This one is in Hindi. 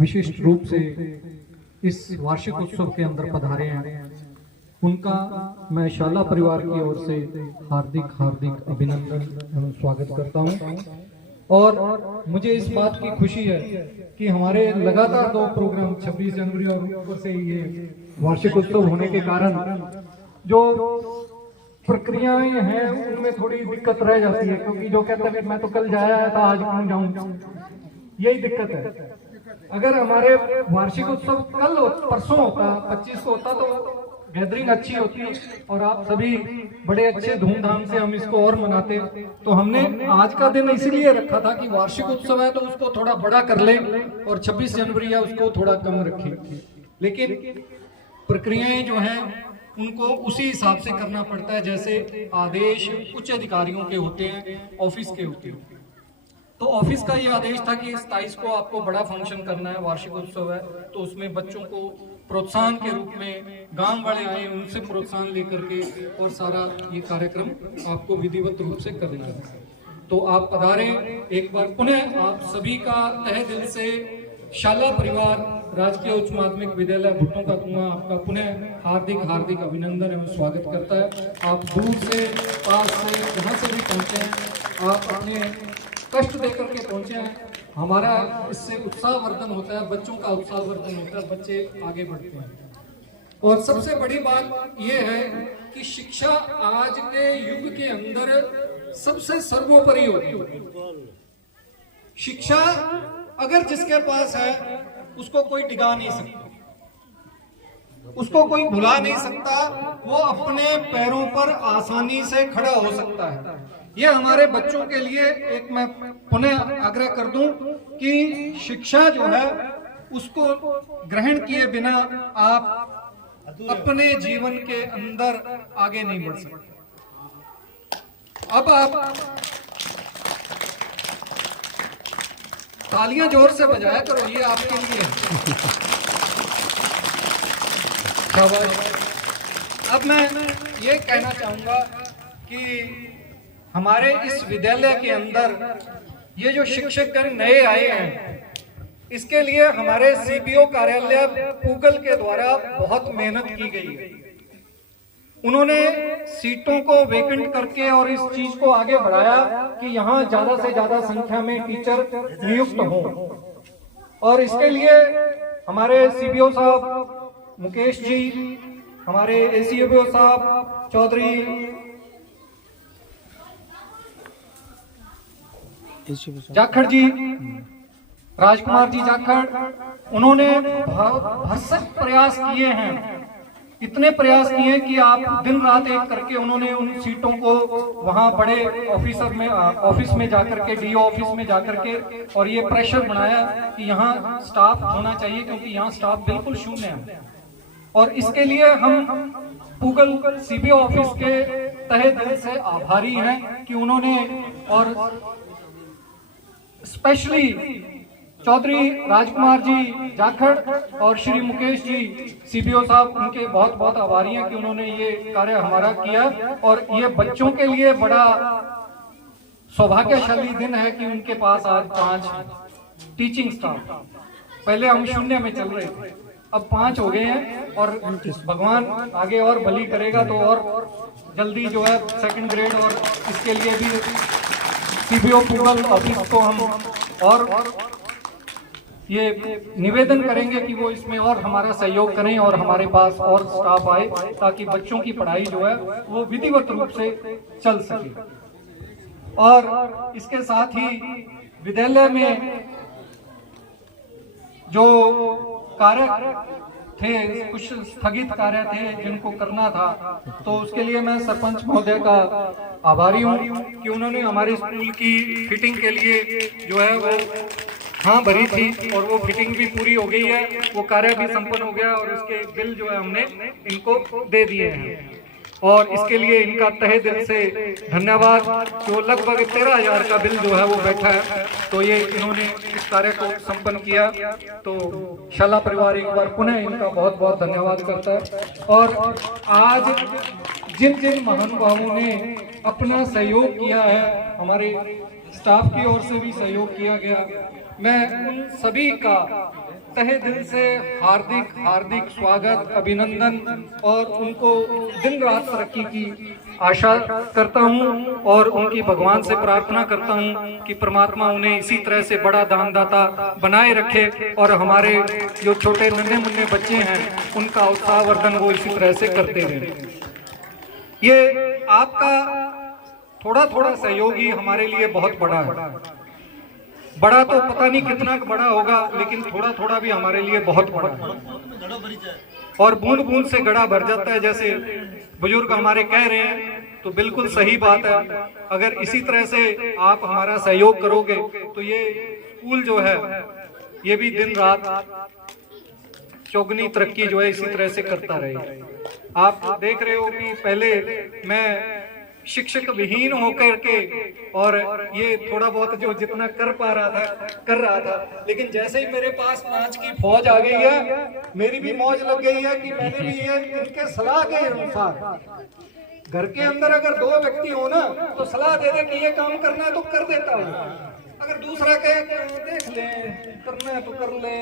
विशिष्ट रूप से इस वार्षिक उत्सव के अंदर पधारे हैं, उनका मैं शाला परिवार की ओर से हार्दिक हार्दिक अभिनंदन एवं स्वागत करता हूं। और मुझे इस बात की खुशी है कि हमारे लगातार 2 प्रोग्राम 26 जनवरी और ऊपर से ये वार्षिक उत्सव होने के कारण जो प्रक्रियाएं हैं उनमें थोड़ी दिक्कत रह जाती है, क्योंकि जो कहते हैं मैं तो कल जाया था आज क्यों जाऊं, यही दिक्कत है। अगर हमारे वार्षिक उत्सव कल परसों होता, 25 को होता, तो गैदरिंग अच्छी होती और आप सभी बड़े अच्छे धूमधाम से हम इसको और मनाते। तो हमने आज का दिन इसीलिए रखा था कि वार्षिक उत्सव है तो उसको थोड़ा बड़ा कर ले और 26 जनवरी है उसको थोड़ा कम रखें, लेकिन प्रक्रियाएं जो हैं उनको उसी हिसाब से करना पड़ता है जैसे आदेश उच्च अधिकारियों के होते हैं, ऑफिस के होते हैं। तो ऑफिस का ये आदेश था कि 27 को आपको बड़ा फंक्शन करना है, वार्षिक उत्सव है, तो उसमें बच्चों को प्रोत्साहन के रूप में गांव वाले आए, उनसे प्रोत्साहन लेकर के और सारा ये कार्यक्रम आपको विधिवत रूप से करना है। तो आप पधारे एक बार पुनः। आप सभी का तहे दिल से शाला परिवार राजकीय उच्च माध्यमिक विद्यालय भुट्टो का कुआं आपका पुनः हार्दिक हार्दिक अभिनंदन एवं स्वागत करता है। आप दूर से पास से जहाँ से भी पहुँचे हैं, आप अपने कष्ट देकर के पहुंचे हैं, हमारा इससे उत्साहवर्धन होता है, बच्चों का उत्साहवर्धन होता है, बच्चे आगे बढ़ते हैं। और सबसे बड़ी बात यह है कि शिक्षा आज के युग के अंदर सबसे सर्वोपरि होती है। शिक्षा अगर जिसके पास है उसको कोई डिगा नहीं सकता, उसको कोई भुला नहीं सकता, वो अपने पैरों पर आसानी से खड़ा हो सकता है। ये हमारे बच्चों के लिए एक मैं पुनः आग्रह कर दूं कि शिक्षा जो है उसको ग्रहण किए बिना आप अपने जीवन के अंदर आगे नहीं बढ़ सकते। अब आप तालियां जोर से बजाया करो, ये आपके लिए शाबाश। अब मैं ये कहना चाहूंगा कि हमारे इस विद्यालय के अंदर ये जो शिक्षकगण नए आए हैं, इसके लिए हमारे सीबीओ कार्यालय पूगल के द्वारा बहुत मेहनत की गई है। उन्होंने सीटों को वेकेंट करके और इस चीज को आगे बढ़ाया कि यहाँ ज्यादा से ज्यादा संख्या में टीचर नियुक्त हों। और इसके लिए हमारे सीबीओ साहब मुकेश जी, हमारे एसीओ साहब चौधरी जाखड़ जी, राजकुमार जी जाखड़, उन्होंने भरसक प्रयास किए हैं, इतने प्रयास किए कि आप दिन रात एक करके उन्होंने उन सीटों को वहां बड़े ऑफिस में जाकर के, डीओ ऑफिस में जाकर के, और ये प्रेशर बनाया कि यहाँ स्टाफ होना चाहिए क्योंकि यहाँ स्टाफ बिल्कुल शून्य है। और इसके लिए हम पूगल सीबीओ ऑफिस के तहे दिल से आभारी हैं कि उन्होंने, और स्पेशली चौधरी राजकुमार जी जाखड़ और श्री मुकेश जी सीबीओ साहब, उनके बहुत बहुत आभारी हैं कि उन्होंने ये कार्य हमारा किया। और ये बच्चों के लिए बड़ा सौभाग्यशाली दिन है कि उनके पास आज 5 टीचिंग स्टाफ, पहले हम शून्य में चल रहे थे, अब 5 हो गए हैं। और भगवान आगे और भली करेगा तो और जल्दी जो है 2nd ग्रेड, और इसके लिए भी सीबीओ पूगल ऑफिस को हम और ये निवेदन करेंगे कि वो इसमें और हमारा सहयोग करें और हमारे पास और स्टाफ आए ताकि बच्चों की पढ़ाई जो है वो विधिवत रूप से चल सके। और इसके साथ ही विद्यालय में जो कार्य थे, कुछ स्थगित कार्य थे जिनको करना था, तो उसके लिए मैं सरपंच महोदय का आभारी हूँ कि उन्होंने हमारे स्कूल की फिटिंग के लिए जो है वो हाँ भरी थी और वो फिटिंग भी पूरी हो गई है, वो कार्य भी संपन्न हो गया और उसके बिल जो है हमने इनको दे दिए हैं। और इसके लिए इनका तहे दिल से धन्यवाद। जो लगभग 13,000 का बिल जो है वो बैठा है, तो ये इन्होंने इस कार्य को संपन्न किया। तो शाला परिवार एक बार पुनः इनका बहुत बहुत धन्यवाद करता है। और आज जिन जिन महानुभावों ने अपना सहयोग किया है, हमारे स्टाफ की ओर से भी सहयोग किया गया, मैं उन सभी का तहे दिल से हार्दिक हार्दिक स्वागत, अभिनंदन और उनको दिन रात तरक्की की आशा करता हूं और उनकी भगवान से प्रार्थना करता हूं कि परमात्मा उन्हें इसी तरह से बड़ा दानदाता बनाए रखे और हमारे जो छोटे नन्हे मुन्ने बच्चे हैं उनका उत्साहवर्धन वो इसी तरह से करते रहें। ये आपका थोड़ा थोड़ा सहयोग ही हमारे लिए बहुत बड़ा है। बड़ा तो पता नहीं कितना बड़ा होगा, लेकिन थोड़ा थोड़ा भी हमारे लिए बहुत बड़ा है। और बूंद बूंद से गड़ा भर जाता है, जैसे बुजुर्ग हमारे कह रहे हैं, तो बिल्कुल सही बात है। अगर इसी तरह से आप हमारा सहयोग करोगे तो ये स्कूल जो है ये भी दिन रात चौगुनी तरक्की जो है इसी तरह से करता रहेगा। आप देख रहे हो कि पहले मैं शिक्षक विहीन होकर के और ये थोड़ा बहुत जो जितना कर रहा था, लेकिन जैसे ही मेरे पास 5 की फौज आ गई है, मेरी भी मौज लग गई है कि मैंने भी ये इनके सलाह के अनुसार, घर के अंदर अगर 2 व्यक्ति हो ना तो सलाह दे दे कि ये काम करना है तो कर देता हूँ, अगर दूसरा कहे देख ले करना है तो कर ले।